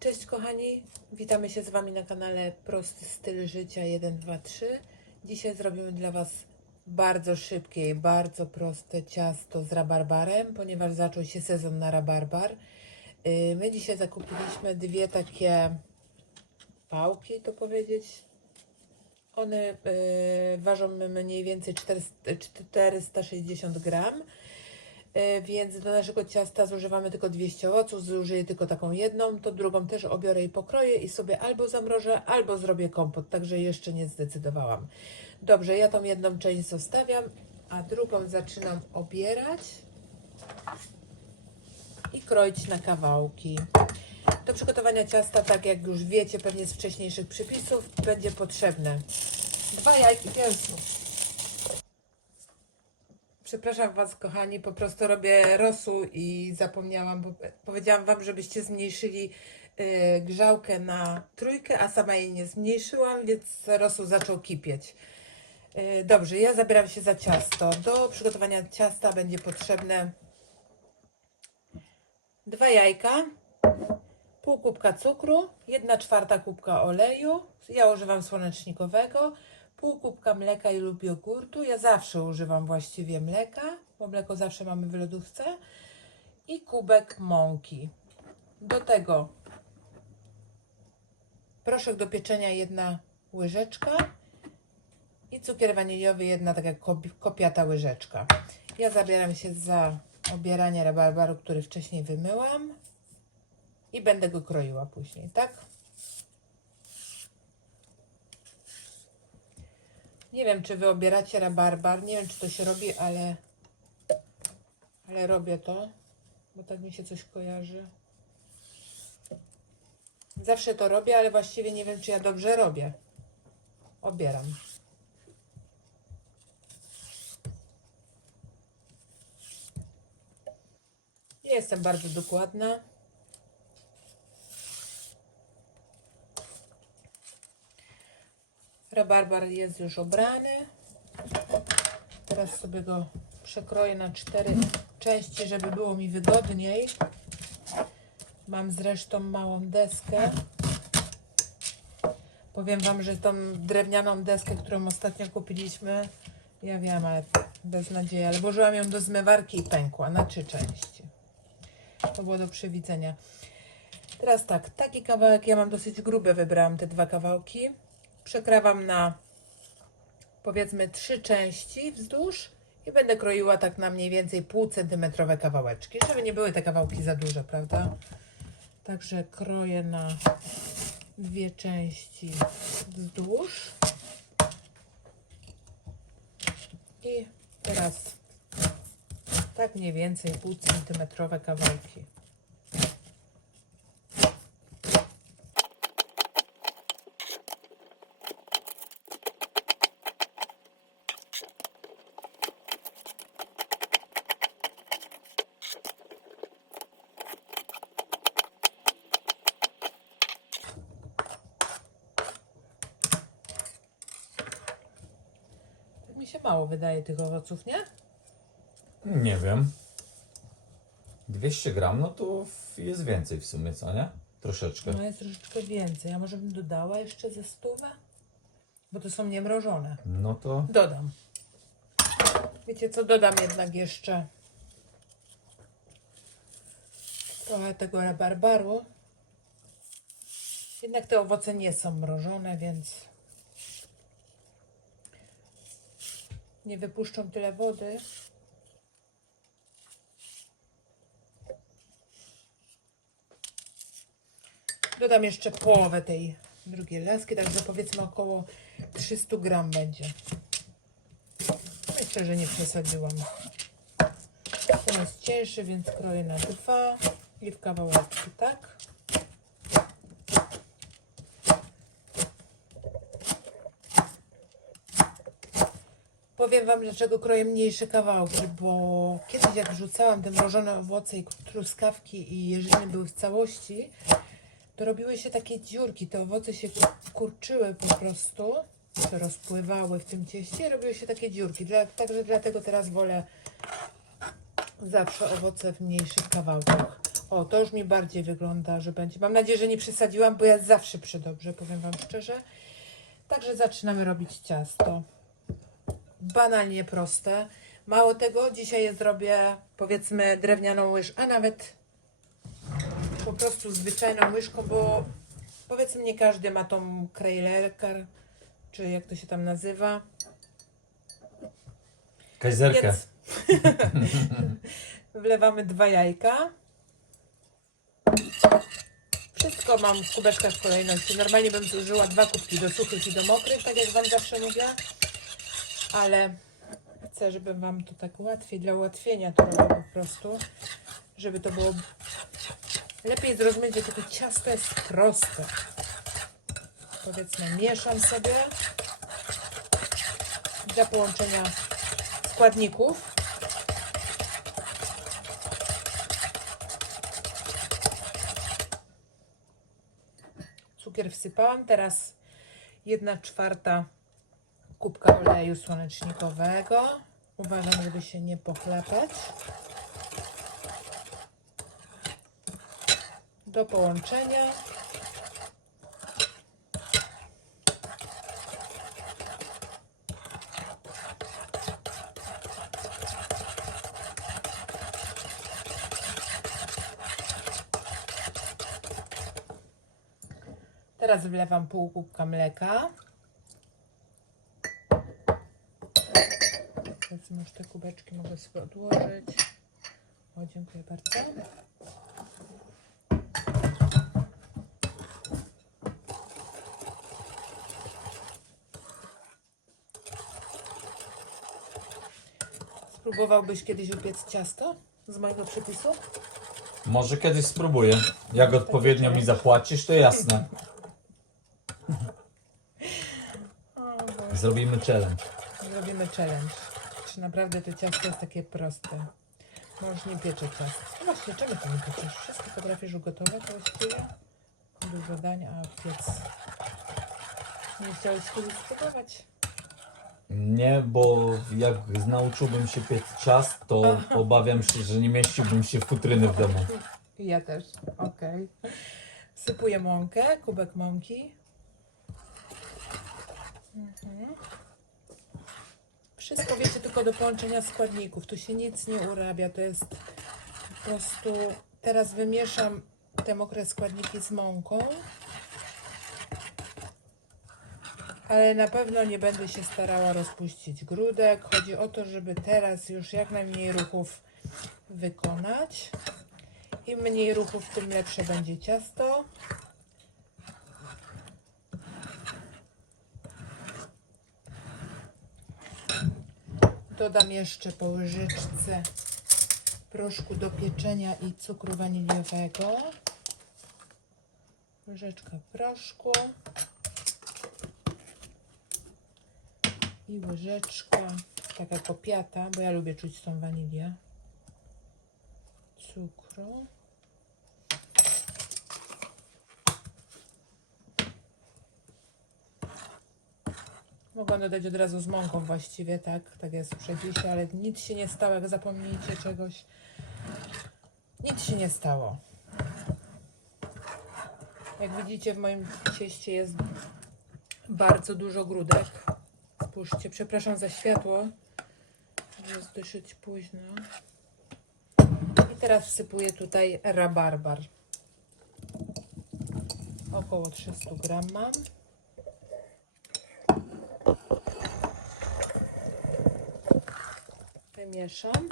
Cześć kochani, witamy się z Wami na kanale Prosty Styl Życia 1, 2, 3. Dzisiaj zrobimy dla Was bardzo szybkie i bardzo proste ciasto z rabarbarem, ponieważ zaczął się sezon na rabarbar. My dzisiaj zakupiliśmy dwie takie pałki, to powiedzieć. One ważą mniej więcej 460 gram. Więc do naszego ciasta zużywamy tylko 200 owoców, zużyję tylko taką jedną, to drugą też obiorę i pokroję i sobie albo zamrożę, albo zrobię kompot, także jeszcze nie zdecydowałam. Dobrze, ja tą jedną część zostawiam, a drugą zaczynam obierać i kroić na kawałki. Do przygotowania ciasta, tak jak już wiecie pewnie z wcześniejszych przepisów, będzie potrzebne 2 jajki pięszu. Przepraszam Was kochani, po prostu robię rosół i zapomniałam, bo powiedziałam Wam, żebyście zmniejszyli grzałkę na 3, a sama jej nie zmniejszyłam, więc rosół zaczął kipieć. Dobrze, ja zabieram się za ciasto. Do przygotowania ciasta będzie potrzebne 2 jajka, pół kubka cukru, 1/4 kubka oleju, ja używam słonecznikowego, pół kubka mleka lub jogurtu. Ja zawsze używam właściwie mleka, bo mleko zawsze mamy w lodówce. I kubek mąki. Do tego proszek do pieczenia 1 łyżeczka i cukier waniliowy 1 taka kopiata łyżeczka. Ja zabieram się za obieranie rabarbaru, który wcześniej wymyłam i będę go kroiła później, tak? Nie wiem, czy Wy obieracie rabarbar, nie wiem, czy to się robi, ale robię to, bo tak mi się coś kojarzy. Zawsze to robię, ale właściwie nie wiem, czy ja dobrze robię. Obieram. Nie jestem bardzo dokładna. Rabarbar jest już obrany. Teraz sobie go przekroję na 4 części, żeby było mi wygodniej. Mam zresztą małą deskę. Powiem Wam, że tą drewnianą deskę, którą ostatnio kupiliśmy, ja wiem, ale bez nadziei, ale włożyłam ją do zmywarki i pękła na 3 części. To było do przewidzenia. Teraz tak, taki kawałek, ja mam dosyć grube, wybrałam te 2 kawałki. Przekrawam na powiedzmy 3 części wzdłuż i będę kroiła tak na mniej więcej pół-centymetrowe kawałeczki, żeby nie były te kawałki za duże, prawda? Także kroję na 2 części wzdłuż. I teraz tak mniej więcej pół-centymetrowe kawałki. Mi się mało wydaje tych owoców, nie? Nie wiem. 200 gram, no to jest więcej w sumie, co nie? Troszeczkę. No jest troszeczkę więcej. A może bym dodała jeszcze ze 100? Bo to są niemrożone. No to Dodam. Wiecie co? Dodam jednak jeszcze trochę tego rabarbaru. Jednak te owoce nie są mrożone, więc nie wypuszczą tyle wody. Dodam jeszcze połowę tej drugiej laski, także powiedzmy około 300 gram będzie. Myślę, że nie przesadziłam. Ten jest cieńszy, więc kroję na 2 i w kawałeczki, tak? Powiem Wam, dlaczego kroję mniejsze kawałki, bo kiedyś jak wrzucałam te mrożone owoce i truskawki i jeżyny były w całości, to robiły się takie dziurki, te owoce się kurczyły po prostu, się rozpływały w tym cieście, robiły się takie dziurki, także dlatego teraz wolę zawsze owoce w mniejszych kawałkach. O, to już mi bardziej wygląda, że będzie. Mam nadzieję, że nie przesadziłam, bo ja zawsze przedobrze, powiem Wam szczerze. Także zaczynamy robić ciasto. Banalnie proste. Mało tego, dzisiaj je zrobię, powiedzmy, drewnianą łyżką, a nawet po prostu zwyczajną łyżką, bo powiedzmy nie każdy ma tą krejlerkę, czy jak to się tam nazywa. Kajzerkę. Więc wlewamy 2 jajka. Wszystko mam w kubeczkach w kolejności. Normalnie bym zużyła 2 kubki do suchych i do mokrych, tak jak Wam zawsze mówię. Ale chcę, żeby Wam to tak łatwiej, dla ułatwienia to robię po prostu. Żeby to było lepiej zrozumieć, że to ciasto jest proste. Powiedzmy, mieszam sobie dla połączenia składników. Cukier wsypałam, teraz 1/4 kubka oleju słonecznikowego. Uważam, żeby się nie pochlapać. Do połączenia. Teraz wlewam pół kubka mleka. Powiedzmy, już te kubeczki mogę sobie odłożyć. O, dziękuję bardzo. Spróbowałbyś kiedyś upiec ciasto z mojego przepisu? Może kiedyś spróbuję. Jak odpowiednio mi zapłacisz, to jasne. Zrobimy challenge. Zrobimy challenge. Czy naprawdę to ciasto jest takie proste? Możesz nie piecze ciasto. No właśnie, czemu to nie pieczesz? Wszystko potrafisz ugotować właściwie? Dużo dań, a piec. Nie chciałeś kiedyś spróbować? Nie, bo jak nauczyłbym się piec ciast, to obawiam się, że nie mieściłbym się w futryny w domu. Ja też. Okej. Wsypuję mąkę, kubek mąki. Wszystko wiecie tylko do połączenia składników. Tu się nic nie urabia. To jest po prostu... Teraz wymieszam te mokre składniki z mąką. Ale na pewno nie będę się starała rozpuścić grudek. Chodzi o to, żeby teraz już jak najmniej ruchów wykonać. Im mniej ruchów, tym lepsze będzie ciasto. Dodam jeszcze po łyżeczce proszku do pieczenia i cukru waniliowego. Łyżeczka proszku. I łyżeczka, taka kopiata, bo ja lubię czuć tą wanilię. Cukru. Mogłam dodać od razu z mąką właściwie, tak jest w przepisie, ale nic się nie stało, jak zapomnijcie czegoś. Nic się nie stało. Jak widzicie, w moim cieście jest bardzo dużo grudek. Spójrzcie, przepraszam za światło, jest dosyć późno. I teraz wsypuję tutaj rabarbar. Około 300 gram mam. Wymieszam.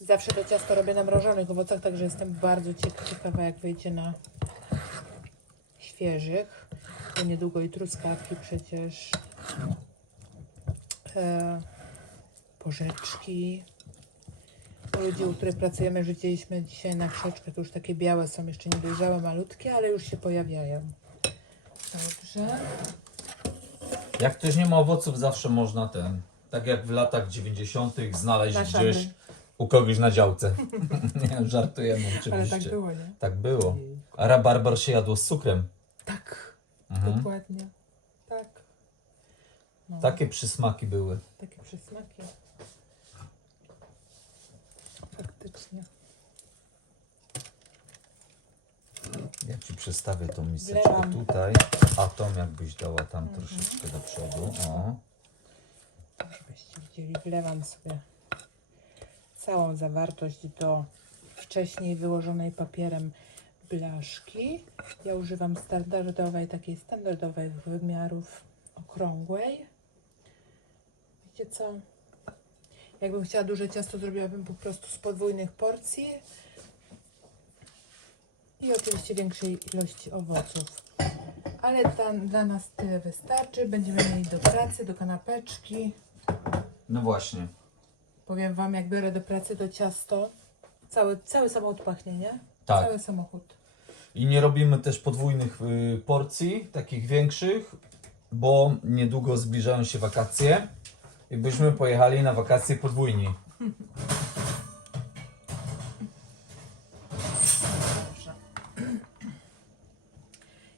Zawsze to ciasto robię na mrożonych owocach, także jestem bardzo ciekawa, jak wyjdzie na świeżych. Bo niedługo i truskawki przecież. Porzeczki. U ludzi, u których pracujemy, już widzieliśmy dzisiaj na krzaczkach, to już takie białe są, jeszcze niedojrzałe, malutkie, ale już się pojawiają. Dobrze. Jak ktoś nie ma owoców, zawsze można tak jak w latach 90. znaleźć Na gdzieś szabry. u kogoś na działce. Nie, żartujemy oczywiście. Ale tak było, nie? Tak było. A rabarbar się jadło z cukrem. Tak, Mhm. dokładnie. Tak. No, Takie przysmaki były. takie przysmaki. przestawię tą miseczkę Wlewam. tutaj, a tą jakbyś dała tam troszeczkę do przodu. O. Żebyście widzieli, wlewam sobie całą zawartość do wcześniej wyłożonej papierem blaszki. Ja używam standardowej, takiej standardowej wymiarów okrągłej. Wiecie co? Jakbym chciała duże ciasto, zrobiłabym po prostu z podwójnych porcji i oczywiście większej ilości owoców. Ale dla nas tyle wystarczy. Będziemy mieli do pracy, do kanapeczki. No właśnie. Powiem Wam, jak biorę do pracy to ciasto, cały samochód pachnie, nie? Tak. Cały samochód. I nie robimy też podwójnych porcji, takich większych, bo niedługo zbliżają się wakacje i byśmy pojechali na wakacje podwójni. Dobrze.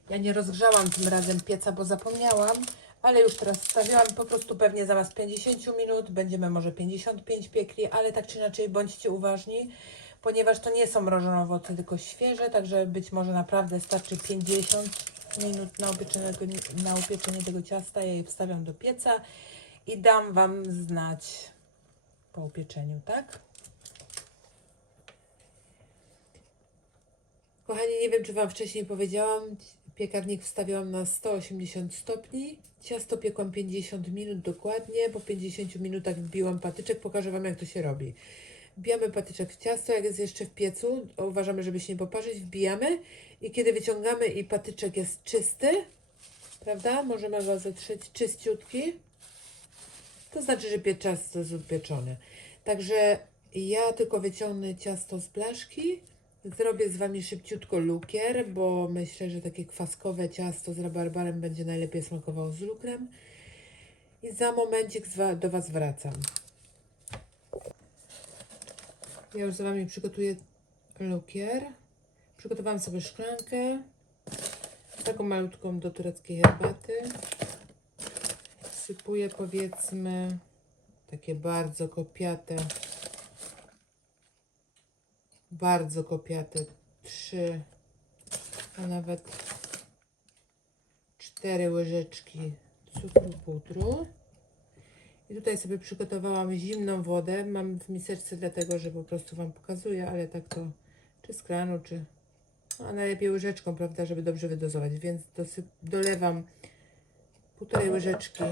Ja nie rozgrzałam tym razem pieca, bo zapomniałam, ale już teraz stawiałam, po prostu pewnie zamiast 50 minut będziemy może 55 piekli, ale tak czy inaczej bądźcie uważni, ponieważ to nie są mrożone owoce, tylko świeże, także być może naprawdę starczy 50 minut na upieczenie tego ciasta. Ja je wstawiam do pieca i dam Wam znać po upieczeniu, tak? Kochani, nie wiem, czy Wam wcześniej powiedziałam, piekarnik wstawiałam na 180 stopni, ciasto piekłam 50 minut dokładnie, po 50 minutach wbiłam patyczek, pokażę Wam, jak to się robi. Wbijamy patyczek w ciasto, jak jest jeszcze w piecu, uważamy, żeby się nie poparzyć, wbijamy i kiedy wyciągamy i patyczek jest czysty, prawda, możemy go zetrzeć czyściutki, to znaczy, że ciasto jest upieczone. Także ja tylko wyciągnę ciasto z blaszki, zrobię z Wami szybciutko lukier, bo myślę, że takie kwaskowe ciasto z rabarbarem będzie najlepiej smakowało z lukrem. I za momencik do Was wracam. Ja już z Wami przygotuję lukier. Przygotowałam sobie szklankę, taką malutką do tureckiej herbaty. Wsypuję, powiedzmy, takie bardzo kopiate 3, a nawet 4 łyżeczki cukru pudru. I tutaj sobie przygotowałam zimną wodę. Mam w miseczce dlatego, że po prostu Wam pokazuję, ale tak to czy z kranu, czy... No, a najlepiej łyżeczką, prawda, żeby dobrze wydozować. Więc dolewam 1,5 łyżeczki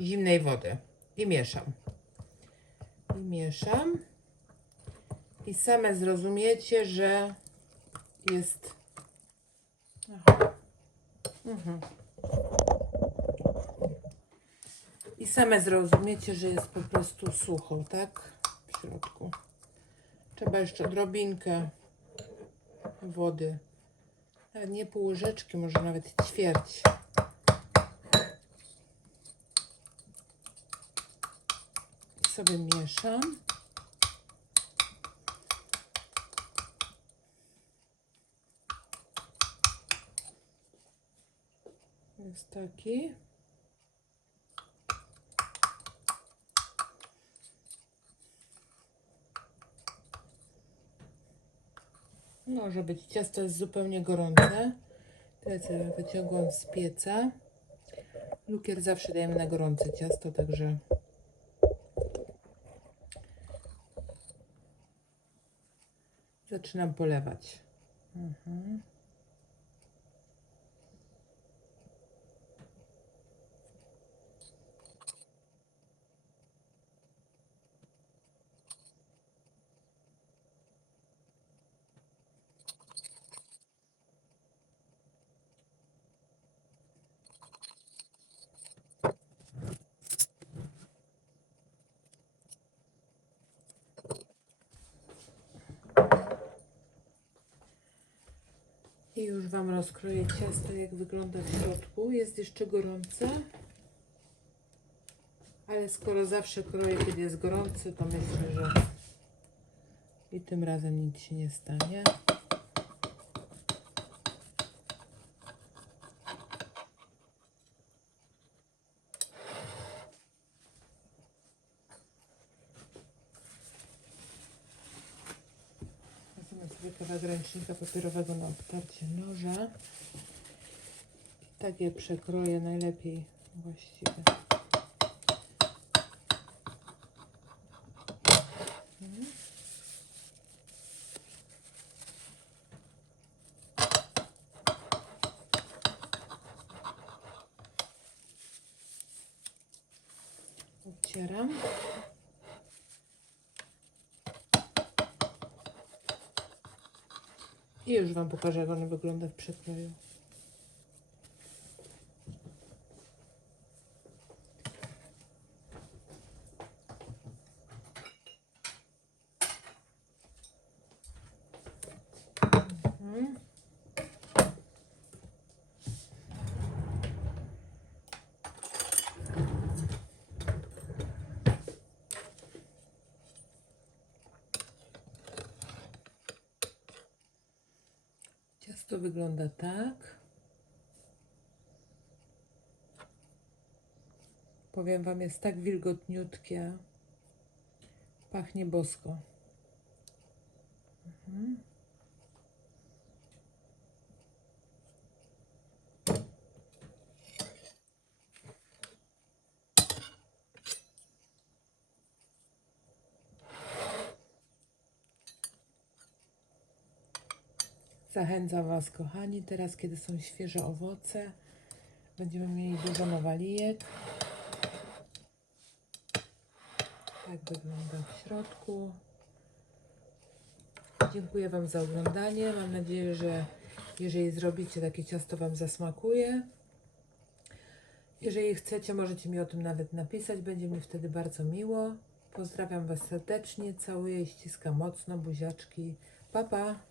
zimnej wody i mieszam. I same zrozumiecie, że jest... I same zrozumiecie, że jest po prostu sucho, tak? W środku. Trzeba jeszcze odrobinkę wody. Nawet nie pół łyżeczki, może nawet ćwierć. I sobie mieszam. Jest taki. Może być. Ciasto jest zupełnie gorące. Teraz sobie wyciągłam z pieca. Lukier zawsze dajemy na gorące ciasto, także zaczynam polewać. I już Wam rozkroję ciasto, jak wygląda w środku. Jest jeszcze gorące. Ale skoro zawsze kroję, kiedy jest gorący, to myślę, że i tym razem nic się nie stanie. Wezmę sobie kawałek ręcznika papierowego na obtarcie noża. Tak je przekroję najlepiej właściwie. Obcieram. I już Wam pokażę, jak on wygląda w przekroju. Ciasto wygląda tak. Powiem Wam, jest tak wilgotniutkie. Pachnie bosko. Zachęcam Was, kochani, teraz kiedy są świeże owoce, będziemy mieli dużo nawalijek. Tak wygląda w środku. Dziękuję Wam za oglądanie. Mam nadzieję, że jeżeli zrobicie takie ciasto, Wam zasmakuje. Jeżeli chcecie, możecie mi o tym nawet napisać. Będzie mi wtedy bardzo miło. Pozdrawiam Was serdecznie. Całuję i ściskam mocno. Buziaczki. Pa, pa.